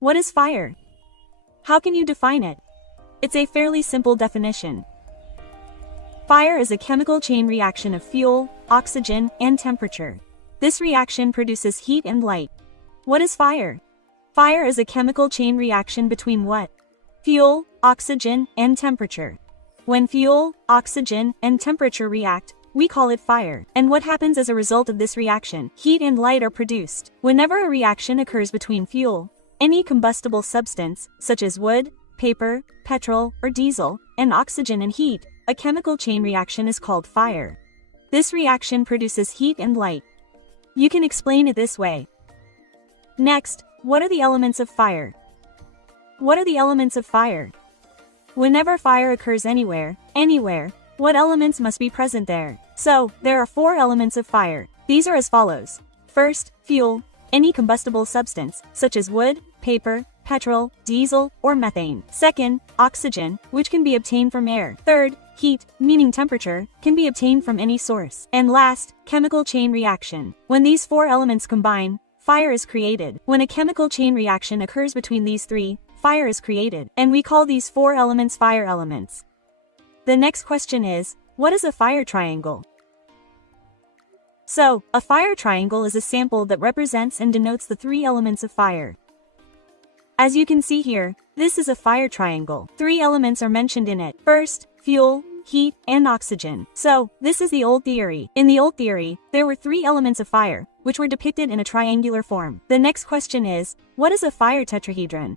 What is fire? How can you define it? It's a fairly simple definition. Fire is a chemical chain reaction of fuel, oxygen, and temperature. This reaction produces heat and light. What is fire? Fire is a chemical chain reaction between what? Fuel, oxygen, and temperature. When fuel, oxygen, and temperature react, we call it fire. And what happens as a result of this reaction? Heat and light are produced. Whenever a reaction occurs between fuel, any combustible substance, such as wood, paper, petrol, or diesel, and oxygen and heat, a chemical chain reaction is called fire. This reaction produces heat and light. You can explain it this way. Next, what are the elements of fire? What are the elements of fire? Whenever fire occurs anywhere, what elements must be present there? So, there are 4 elements of fire. These are as follows. First, fuel, any combustible substance, such as wood, paper, petrol, diesel, or methane. Second, oxygen, which can be obtained from air. Third, heat, meaning temperature, can be obtained from any source. And last, chemical chain reaction. When these 4 elements combine, fire is created. When a chemical chain reaction occurs between these 3, fire is created. And we call these 4 elements fire elements. The next question is, what is a fire triangle? So, a fire triangle is a sample that represents and denotes the 3 elements of fire. As you can see here, this is a fire triangle. 3 elements are mentioned in it. First, fuel, heat, and oxygen. So, this is the old theory. In the old theory, there were 3 elements of fire, which were depicted in a triangular form. The next question is, what is a fire tetrahedron?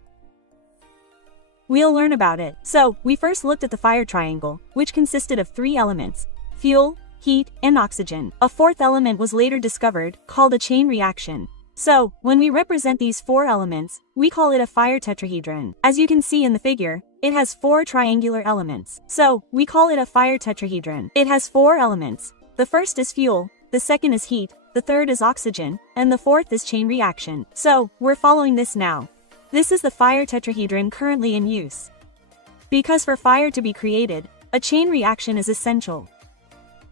We'll learn about it. So, we first looked at the fire triangle, which consisted of 3 elements: fuel, heat, and oxygen. A 4th element was later discovered, called a chain reaction. So, when we represent these 4 elements, we call it a fire tetrahedron. As you can see in the figure, it has 4 triangular elements. So, we call it a fire tetrahedron. It has 4 elements. The first is fuel, the second is heat, the third is oxygen, and the 4th is chain reaction. So, we're following this now. This is the fire tetrahedron currently in use. Because for fire to be created, a chain reaction is essential.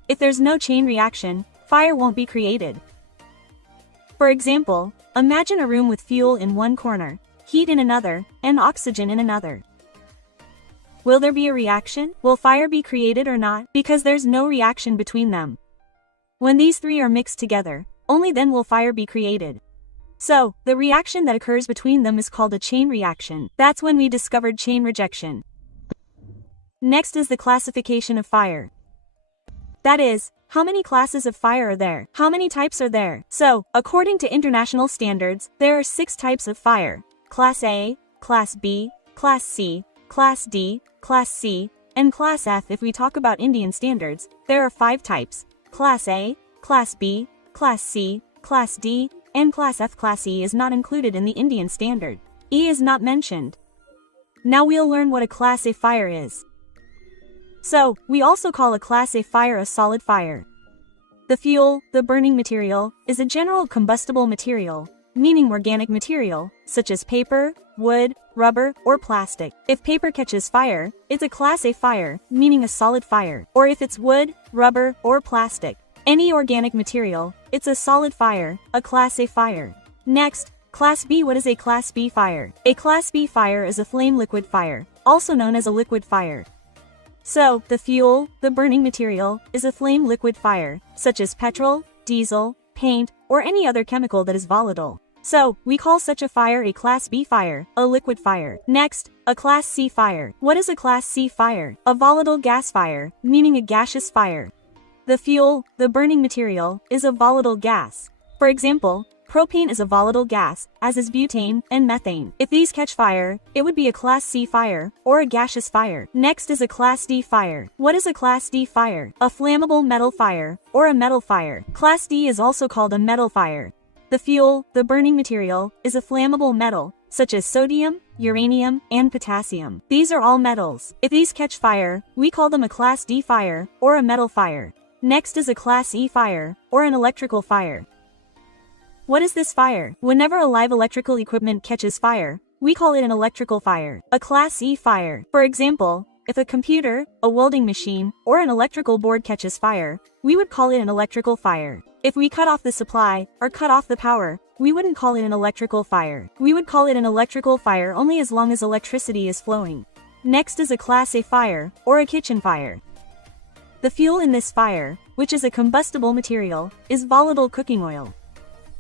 If there's no chain reaction, fire won't be created. For example, imagine a room with fuel in one corner, heat in another, and oxygen in another. Will there be a reaction? Will fire be created or not? Because there's no reaction between them. When these 3 are mixed together, only then will fire be created. So, the reaction that occurs between them is called a chain reaction. That's when we discovered chain reaction. Next is the classification of fire. That is, how many classes of fire are there? How many types are there? So, according to international standards, there are 6 types of fire: Class A, Class B, Class C, Class D, Class C, and Class F. If we talk about Indian standards, there are 5 types: Class A, Class B, Class C, Class D, and Class F. Class E is not included in the Indian standard. E is not mentioned. Now we'll learn what a Class A fire is. So, we also call a Class A fire a solid fire. The fuel, the burning material, is a general combustible material, meaning organic material, such as paper, wood, rubber, or plastic. If paper catches fire, it's a Class A fire, meaning a solid fire. Or if it's wood, rubber, or plastic, any organic material, it's a solid fire, a Class A fire. Next, Class B. What is a Class B fire? A Class B fire is a flame liquid fire, also known as a liquid fire. So, the fuel, the burning material, is a flame liquid fire, such as petrol, diesel, paint, or any other chemical that is volatile. So, we call such a fire a Class B fire, a liquid fire. Next, a Class C fire. What is a Class C fire? A volatile gas fire, meaning a gaseous fire. The fuel, the burning material, is a volatile gas. For example, propane is a volatile gas, as is butane and methane. If these catch fire, it would be a Class C fire, or a gaseous fire. Next is a Class D fire. What is a Class D fire? A flammable metal fire, or a metal fire. Class D is also called a metal fire. The fuel, the burning material, is a flammable metal, such as sodium, uranium, and potassium. These are all metals. If these catch fire, we call them a Class D fire, or a metal fire. Next is a Class E fire, or an electrical fire. What is this fire? Whenever a live electrical equipment catches fire, we call it an electrical fire, a Class E fire. For example, if a computer, a welding machine, or an electrical board catches fire, we would call it an electrical fire. If we cut off the supply, or cut off the power, we wouldn't call it an electrical fire. We would call it an electrical fire only as long as electricity is flowing. Next is a Class A fire, or a kitchen fire. The fuel in this fire, which is a combustible material, is volatile cooking oil.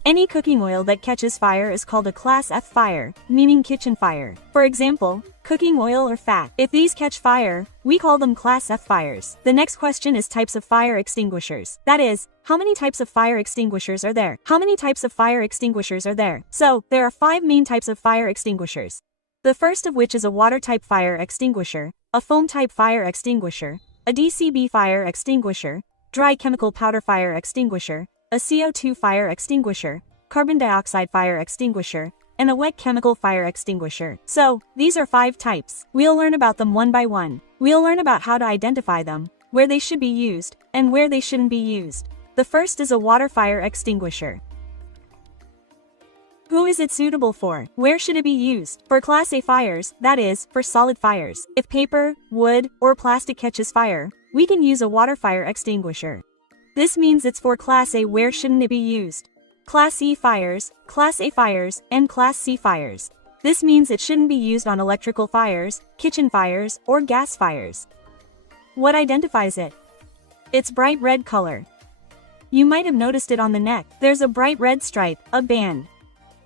Any cooking oil that catches fire is called a Class F fire, meaning kitchen fire. For example, cooking oil or fat. If these catch fire, we call them Class F fires. The next question is types of fire extinguishers. That is, how many types of fire extinguishers are there? How many types of fire extinguishers are there? So, there are 5 main types of fire extinguishers. The first of which is a water-type fire extinguisher, a foam-type fire extinguisher, a DCB fire extinguisher, dry chemical powder fire extinguisher, a CO2 fire extinguisher, carbon dioxide fire extinguisher, and a wet chemical fire extinguisher. So, these are 5 types. We'll learn about them one by one. We'll learn about how to identify them, where they should be used, and where they shouldn't be used. The first is a water fire extinguisher. Who is it suitable for? Where should it be used? For Class A fires, that is, for solid fires. If paper, wood, or plastic catches fire, we can use a water fire extinguisher. This means it's for Class A. Where shouldn't it be used? Class E fires, Class A fires, and Class C fires. This means it shouldn't be used on electrical fires, kitchen fires, or gas fires. What identifies it? Its bright red color. You might have noticed it on the neck. There's a bright red stripe, a band.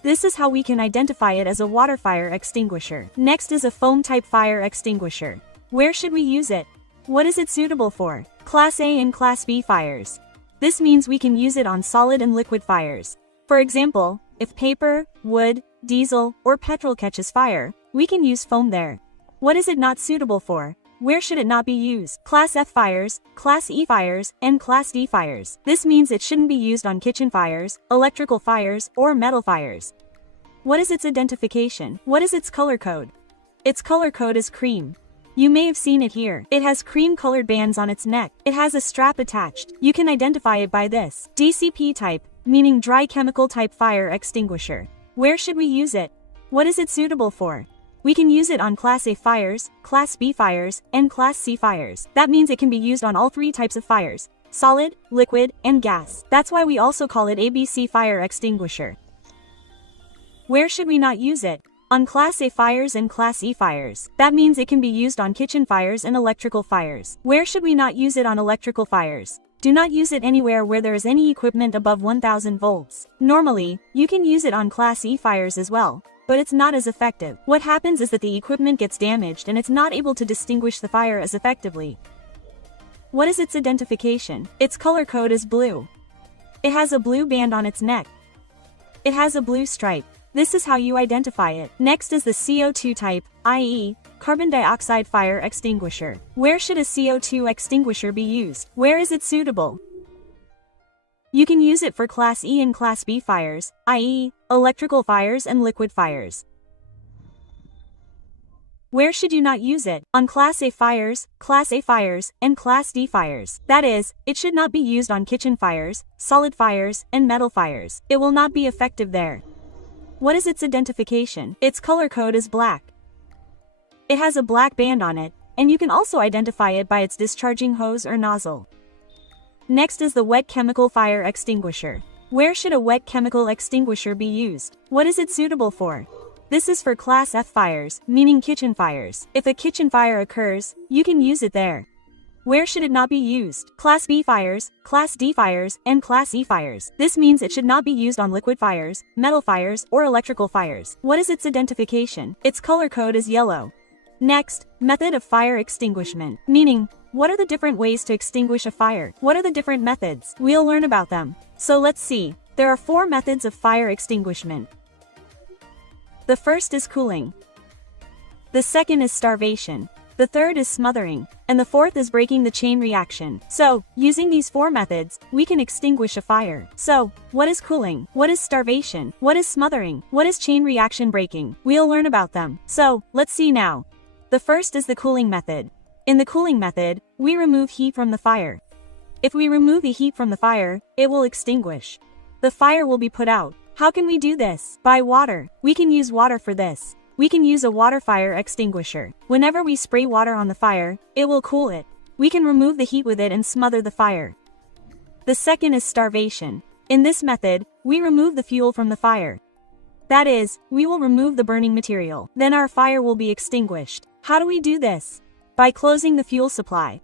This is how we can identify it as a water fire extinguisher. Next is a foam-type fire extinguisher. Where should we use it? What is it suitable for? Class A and Class B fires. This means we can use it on solid and liquid fires. For example, if paper, wood, diesel, or petrol catches fire, we can use foam there. What is it not suitable for? Where should it not be used? Class F fires, Class E fires, and Class D fires. This means it shouldn't be used on kitchen fires, electrical fires, or metal fires. What is its identification? What is its color code? Its color code is cream. You may have seen it here. It has cream-colored bands on its neck. It has a strap attached. You can identify it by this. DCP type, meaning dry chemical type fire extinguisher. Where should we use it? What is it suitable for? We can use it on Class A fires, Class B fires, and Class C fires. That means it can be used on all 3 types of fires: solid, liquid, and gas. That's why we also call it ABC fire extinguisher. Where should we not use it? On Class A fires and Class E fires. That means it can be used on kitchen fires and electrical fires. Where should we not use it on electrical fires? Do not use it anywhere where there is any equipment above 1000 volts. Normally, you can use it on Class E fires as well, but it's not as effective. What happens is that the equipment gets damaged and it's not able to distinguish the fire as effectively. What is its identification? Its color code is blue. It has a blue band on its neck. It has a blue stripe. This is how you identify it. Next is the CO2 type, i.e., carbon dioxide fire extinguisher. Where should a CO2 extinguisher be used? Where is it suitable? You can use it for Class E and Class B fires, i.e., electrical fires and liquid fires. Where should you not use it? On Class A fires, and Class D fires. That is, it should not be used on kitchen fires, solid fires, and metal fires. It will not be effective there. What is its identification? Its color code is black. It has a black band on it, and you can also identify it by its discharging hose or nozzle. Next is the wet chemical fire extinguisher. Where should a wet chemical extinguisher be used? What is it suitable for? This is for Class F fires, meaning kitchen fires. If a kitchen fire occurs, you can use it there. Where should it not be used? Class B fires, Class D fires, and Class E fires. This means it should not be used on liquid fires, metal fires, or electrical fires. What is its identification? Its color code is yellow. Next, method of fire extinguishment. Meaning, what are the different ways to extinguish a fire? What are the different methods? We'll learn about them. So let's see. There are 4 methods of fire extinguishment. The first is cooling. The second is starvation. The third is smothering, and the fourth is breaking the chain reaction. So, using these 4 methods, we can extinguish a fire. So, what is cooling? What is starvation? What is smothering? What is chain reaction breaking? We'll learn about them. So, let's see now. The first is the cooling method. In the cooling method, we remove heat from the fire. If we remove the heat from the fire, it will extinguish. The fire will be put out. How can we do this? By water. We can use water for this. We can use a water fire extinguisher. Whenever we spray water on the fire, it will cool it. We can remove the heat with it and smother the fire. The second is starvation. In this method, we remove the fuel from the fire. That is, we will remove the burning material. Then our fire will be extinguished. How do we do this? By closing the fuel supply.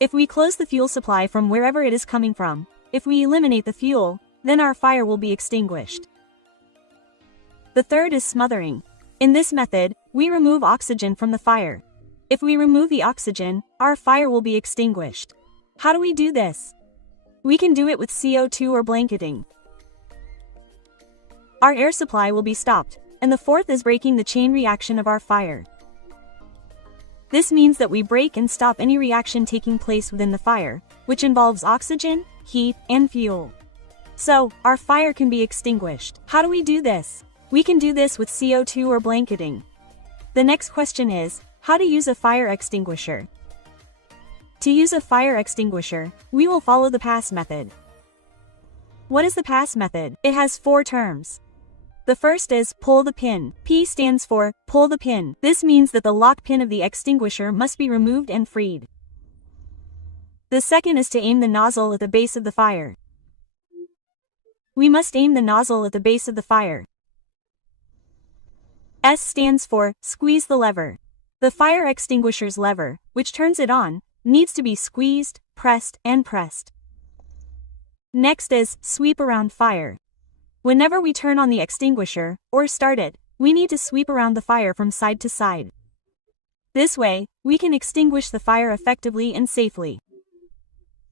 If we close the fuel supply from wherever it is coming from, if we eliminate the fuel, then our fire will be extinguished. The third is smothering. In this method, we remove oxygen from the fire. If we remove the oxygen, our fire will be extinguished. How do we do this? We can do it with CO2 or blanketing. Our air supply will be stopped, and the fourth is breaking the chain reaction of our fire. This means that we break and stop any reaction taking place within the fire, which involves oxygen, heat, and fuel. So, our fire can be extinguished. How do we do this? We can do this with CO2 or blanketing. The next question is, how to use a fire extinguisher. To use a fire extinguisher, we will follow the pass method. What is the pass method? It has 4 terms. The first is pull the pin. P stands for pull the pin. This means that the lock pin of the extinguisher must be removed and freed. The second is to aim the nozzle at the base of the fire. We must aim the nozzle at the base of the fire. S stands for squeeze the lever. The fire extinguisher's lever, which turns it on, needs to be squeezed, pressed, and pressed. Next is sweep around fire. Whenever we turn on the extinguisher, or start it, we need to sweep around the fire from side to side. This way, we can extinguish the fire effectively and safely.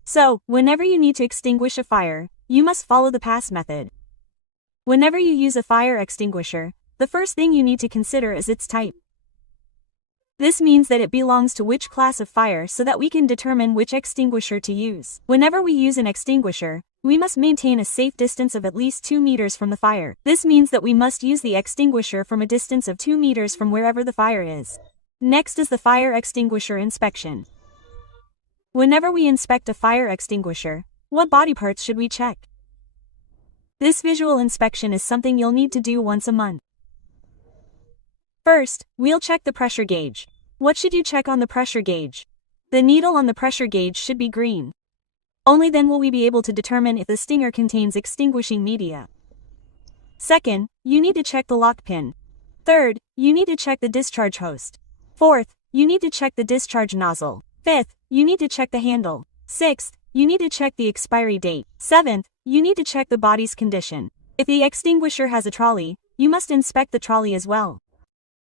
So, whenever you need to extinguish a fire, you must follow the pass method. Whenever you use a fire extinguisher, the first thing you need to consider is its type. This means that it belongs to which class of fire so that we can determine which extinguisher to use. Whenever we use an extinguisher, we must maintain a safe distance of at least 2 meters from the fire. This means that we must use the extinguisher from a distance of 2 meters from wherever the fire is. Next is the fire extinguisher inspection. Whenever we inspect a fire extinguisher, what body parts should we check? This visual inspection is something you'll need to do once a month. First, we'll check the pressure gauge. What should you check on the pressure gauge? The needle on the pressure gauge should be green. Only then will we be able to determine if the stinger contains extinguishing media. Second, you need to check the lock pin. Third, you need to check the discharge hose. Fourth, you need to check the discharge nozzle. Fifth, you need to check the handle. Sixth, you need to check the expiry date. Seventh, you need to check the body's condition. If the extinguisher has a trolley, you must inspect the trolley as well.